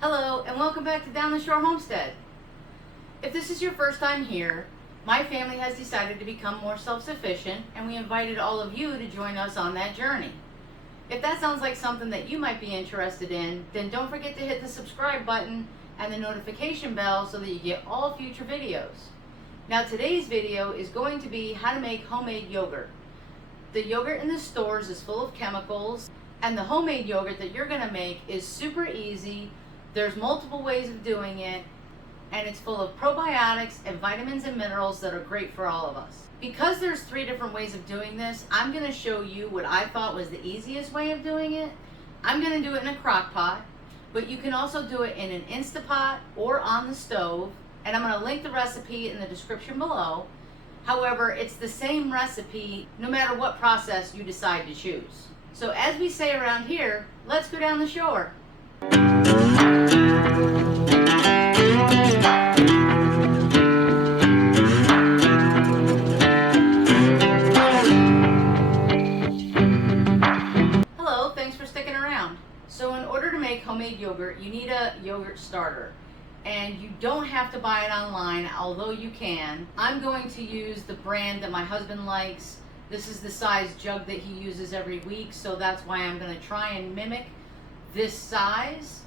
Hello and welcome back to Down the Shore Homestead. If this is your first time here, my family has decided to become more self-sufficient and we invited all of you to join us on that journey. If that sounds like something that you might be interested in, then don't forget to hit the subscribe button and the notification bell so that you get all future videos. Now today's video is going to be how to make homemade yogurt. The yogurt in the stores is full of chemicals, and the homemade yogurt that you're going to make is super easy. There's multiple ways of doing it, and it's full of probiotics and vitamins and minerals that are great for all of us. Because there's 3 different ways of doing this, I'm going to show you what I thought was the easiest way of doing it. I'm going to do it in a crock pot, but you can also do it in an Instapot or on the stove, and I'm going to link the recipe in the description below. However, it's the same recipe no matter what process you decide to choose. So as we say around here, let's go down the shore. Hello, thanks for sticking around. So in order to make homemade yogurt, you need a yogurt starter. And you don't have to buy it online, although you can. I'm going to use the brand that my husband likes. This is the size jug that he uses every week, so that's why I'm going to try and mimic this size.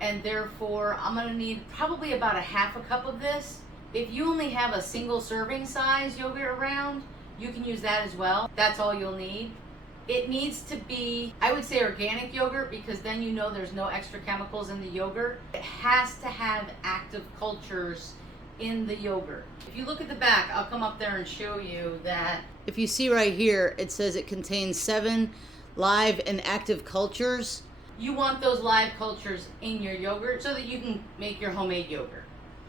And therefore, I'm going to need probably about a half a cup of this. If you only have a single serving size yogurt around, you can use that as well. That's all you'll need. It needs to be, I would say, organic yogurt, because then you know there's no extra chemicals in the yogurt. It has to have active cultures in the yogurt. If you look at the back, I'll come up there and show you that. If you see right here, it says it contains 7 live and active cultures. You want those live cultures in your yogurt so that you can make your homemade yogurt.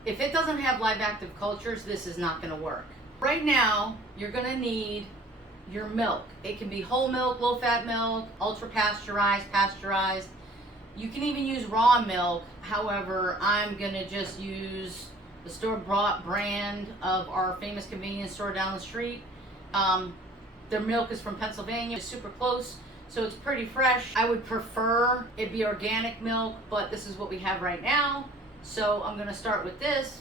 If it doesn't have live active cultures, this is not going to work. Right now, you're going to need your milk. It can be whole milk, low-fat milk, ultra-pasteurized. You can even use raw milk. However, I'm going to just use the store-bought brand of our famous convenience store down the street. Their milk is from Pennsylvania. It's super close, so it's pretty fresh. I would prefer it be organic milk, but this is what we have right now. So I'm going to start with this.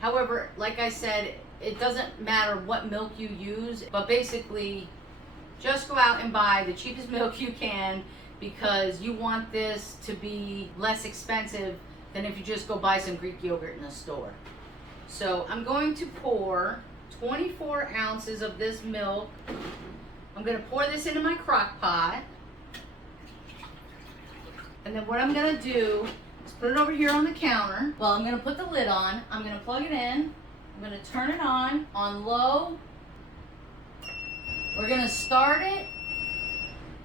However, like I said, it doesn't matter what milk you use, but basically just go out and buy the cheapest milk you can, because you want this to be less expensive than if you just go buy some Greek yogurt in the store. So I'm going to pour 24 ounces of this milk. I'm going to pour this into my crock pot. And then what I'm going to do is put it over here on the counter. Well, I'm going to put the lid on. I'm going to plug it in. I'm going to turn it on low. We're going to start it.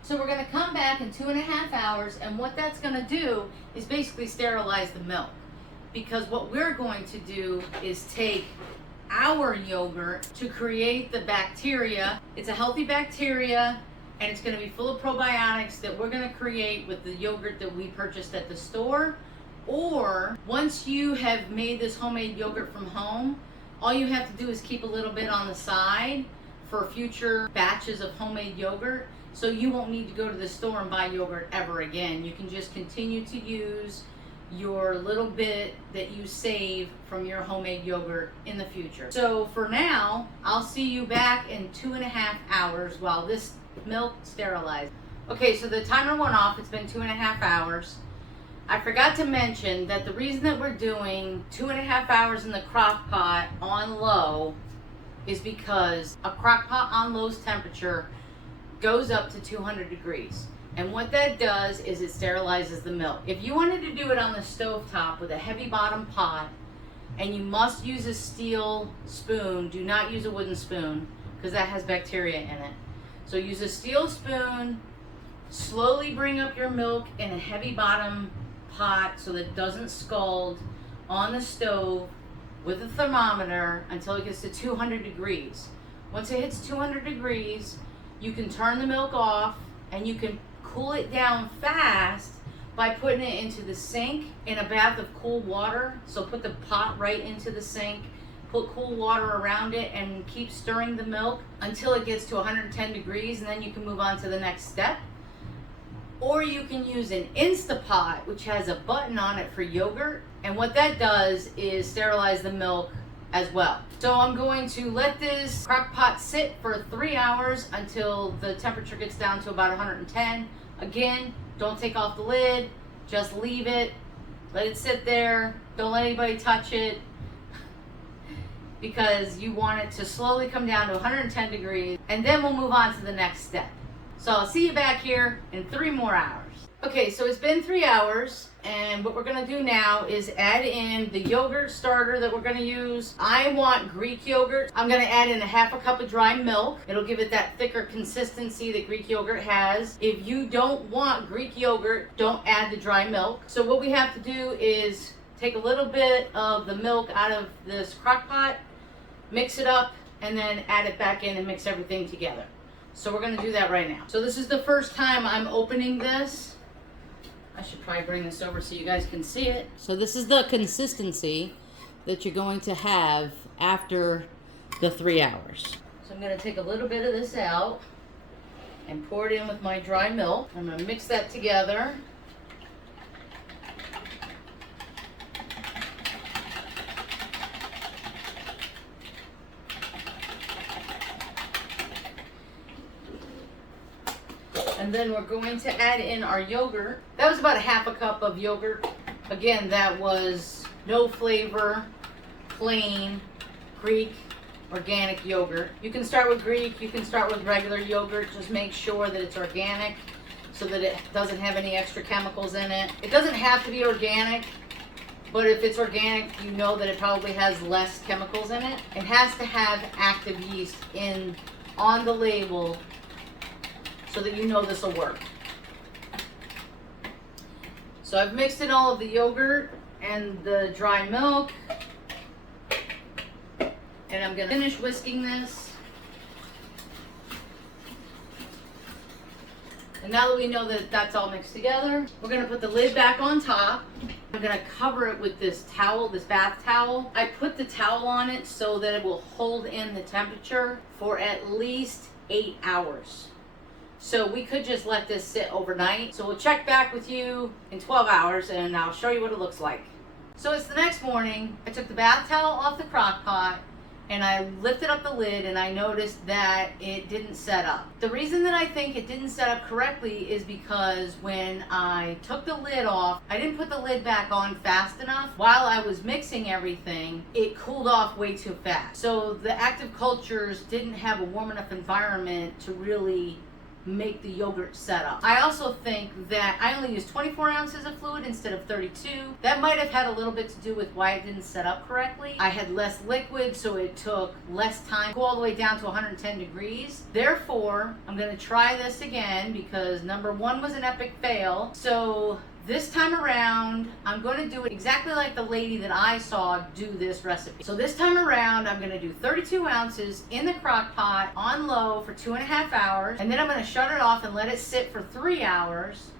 So we're going to come back in 2.5 hours, and what that's going to do is basically sterilize the milk. Because what we're going to do is take our yogurt to create the bacteria. It's a healthy bacteria, and it's going to be full of probiotics that we're going to create with the yogurt that we purchased at the store. Or once you have made this homemade yogurt from home, all you have to do is keep a little bit on the side for future batches of homemade yogurt, so you won't need to go to the store and buy yogurt ever again. You can just continue to use your little bit that you save from your homemade yogurt in the future. So for now, I'll see you back in 2.5 hours while this milk sterilizes. Okay, so the timer went off. It's been 2.5 hours. I forgot to mention that the reason that we're doing 2.5 hours in the crock pot on low is because a crock pot on low's temperature goes up to 200 degrees. And what that does is it sterilizes the milk. If you wanted to do it on the stove top with a heavy bottom pot, and you must use a steel spoon, do not use a wooden spoon, because that has bacteria in it. So use a steel spoon, slowly bring up your milk in a heavy bottom pot so that it doesn't scald on the stove with a thermometer until it gets to 200 degrees. Once it hits 200 degrees, you can turn the milk off, and you can cool it down fast by putting it into the sink in a bath of cool water. So put the pot right into the sink, put cool water around it, and keep stirring the milk until it gets to 110 degrees, and then you can move on to the next step. or you can use an Instapot, which has a button on it for yogurt. And what that does is sterilize the milk as well. So I'm going to let this crock pot sit for 3 hours until the temperature gets down to about 110. Again, don't take off the lid, just leave it, let it sit there. Don't let anybody touch it, because you want it to slowly come down to 110 degrees, and then we'll move on to the next step. So I'll see you back here in 3 more hours. Okay, so it's been 3 hours, and what we're gonna do now is add in the yogurt starter that we're gonna use. I want Greek yogurt. I'm gonna add in a half a cup of dry milk. It'll give it that thicker consistency that Greek yogurt has. If you don't want Greek yogurt, don't add the dry milk. So what we have to do is take a little bit of the milk out of this crock pot, mix it up, and then add it back in and mix everything together. So we're gonna do that right now. So this is the first time I'm opening this. I should probably bring this over so you guys can see it. So this is the consistency that you're going to have after the 3 hours. So I'm gonna take a little bit of this out and pour it in with my dry milk. I'm gonna mix that together. And then we're going to add in our yogurt. That was about a half a cup of yogurt. Again, that was no flavor, plain, Greek, organic yogurt. You can start with Greek, you can start with regular yogurt. Just make sure that it's organic so that it doesn't have any extra chemicals in it. It doesn't have to be organic, but if it's organic, you know that it probably has less chemicals in it. It has to have active yeast on the label so that you know this will work. So I've mixed in all of the yogurt and the dry milk, and I'm gonna finish whisking this. And now that we know that that's all mixed together, we're gonna put the lid back on top. I'm gonna cover it with this towel, this bath towel. I put the towel on it so that it will hold in the temperature for at least 8 hours. So we could just let this sit overnight. So we'll check back with you in 12 hours and I'll show you what it looks like. So it's the next morning. I took the bath towel off the crock pot and I lifted up the lid and I noticed that it didn't set up. The reason that I think it didn't set up correctly is because when I took the lid off, I didn't put the lid back on fast enough. While I was mixing everything, it cooled off way too fast. So the active cultures didn't have a warm enough environment to really make the yogurt set up. I also think that I only used 24 ounces of fluid instead of 32. That might have had a little bit to do with why it didn't set up correctly. I had less liquid, so it took less time to go all the way down to 110 degrees. Therefore, I'm gonna try this again because number 1 was an epic fail. So this time around, I'm going to do it exactly like the lady that I saw do this recipe. So this time around, I'm going to do 32 ounces in the crock pot on low for 2.5 hours. And then I'm going to shut it off and let it sit for 3 hours.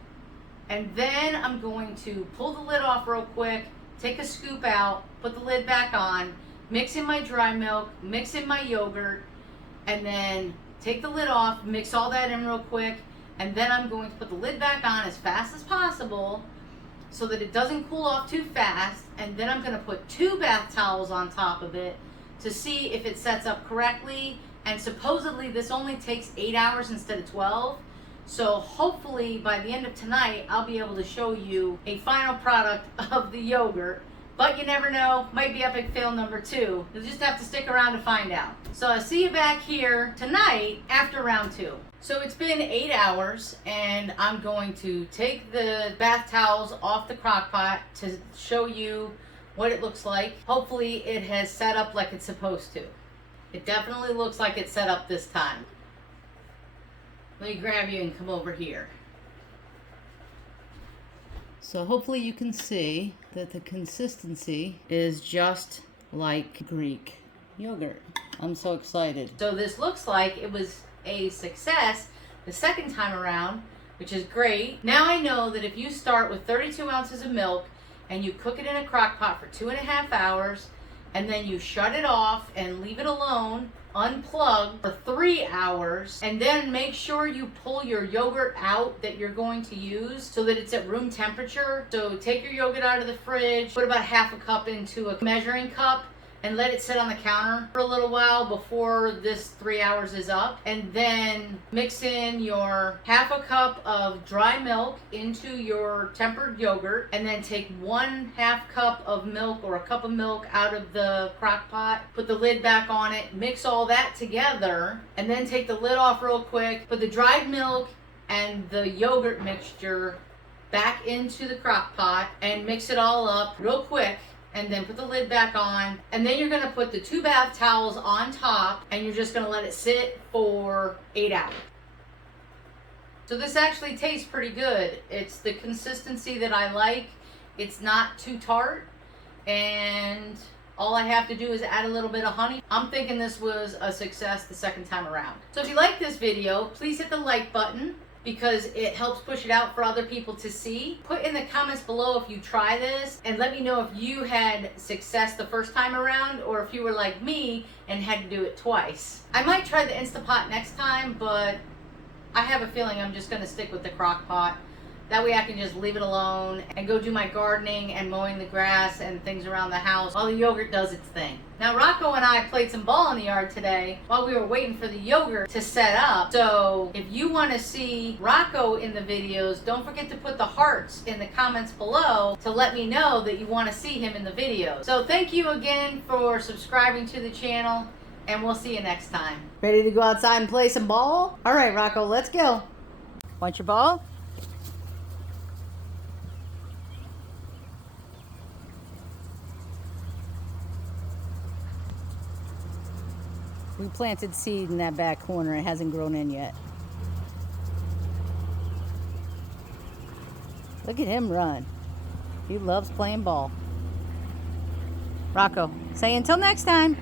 And then I'm going to pull the lid off real quick, take a scoop out, put the lid back on, mix in my dry milk, mix in my yogurt, and then take the lid off, mix all that in real quick. And then I'm going to put the lid back on as fast as possible so that it doesn't cool off too fast. And then I'm going to put 2 bath towels on top of it to see if it sets up correctly. And supposedly this only takes 8 hours instead of 12. So hopefully by the end of tonight, I'll be able to show you a final product of the yogurt. But you never know, might be epic fail number 2. You'll just have to stick around to find out. So I'll see you back here tonight after round 2. So it's been 8 hours and I'm going to take the bath towels off the crock pot to show you what it looks like. Hopefully it has set up like it's supposed to. It definitely looks like it's set up this time. Let me grab you and come over here. So hopefully you can see that the consistency is just like Greek yogurt. I'm so excited. So this looks like it was a success the second time around, which is great. Now I know that if you start with 32 ounces of milk and you cook it in a crock pot for 2.5 hours and then you shut it off and leave it alone unplug for 3 hours, and then make sure you pull your yogurt out that you're going to use so that it's at room temperature. So take your yogurt out of the fridge, put about half a cup into a measuring cup, and let it sit on the counter for a little while before this 3 hours is up. And then mix in your half a cup of dry milk into your tempered yogurt, and then take 1/2 cup of milk or a cup of milk out of the crock pot, put the lid back on it, mix all that together, and then take the lid off real quick, put the dried milk and the yogurt mixture back into the crock pot and mix it all up real quick, and then put the lid back on. And then you're gonna put the 2 bath towels on top, and you're just gonna let it sit for 8 hours. So this actually tastes pretty good. It's the consistency that I like. It's not too tart, and all I have to do is add a little bit of honey. I'm thinking this was a success the second time around. So if you like this video, please hit the like button, because it helps push it out for other people to see. Put in the comments below if you try this, and let me know if you had success the first time around, or if you were like me and had to do it twice. I might try the Instapot next time, but I have a feeling I'm just gonna stick with the crock pot. That way I can just leave it alone and go do my gardening and mowing the grass and things around the house while the yogurt does its thing. Now Rocco and I played some ball in the yard today while we were waiting for the yogurt to set up. So if you want to see Rocco in the videos, don't forget to put the hearts in the comments below to let me know that you want to see him in the videos. So thank you again for subscribing to the channel, and we'll see you next time. Ready to go outside and play some ball? All right, Rocco, let's go. Want your ball? We planted seed in that back corner. It hasn't grown in yet. Look at him run. He loves playing ball. Rocco, say until next time.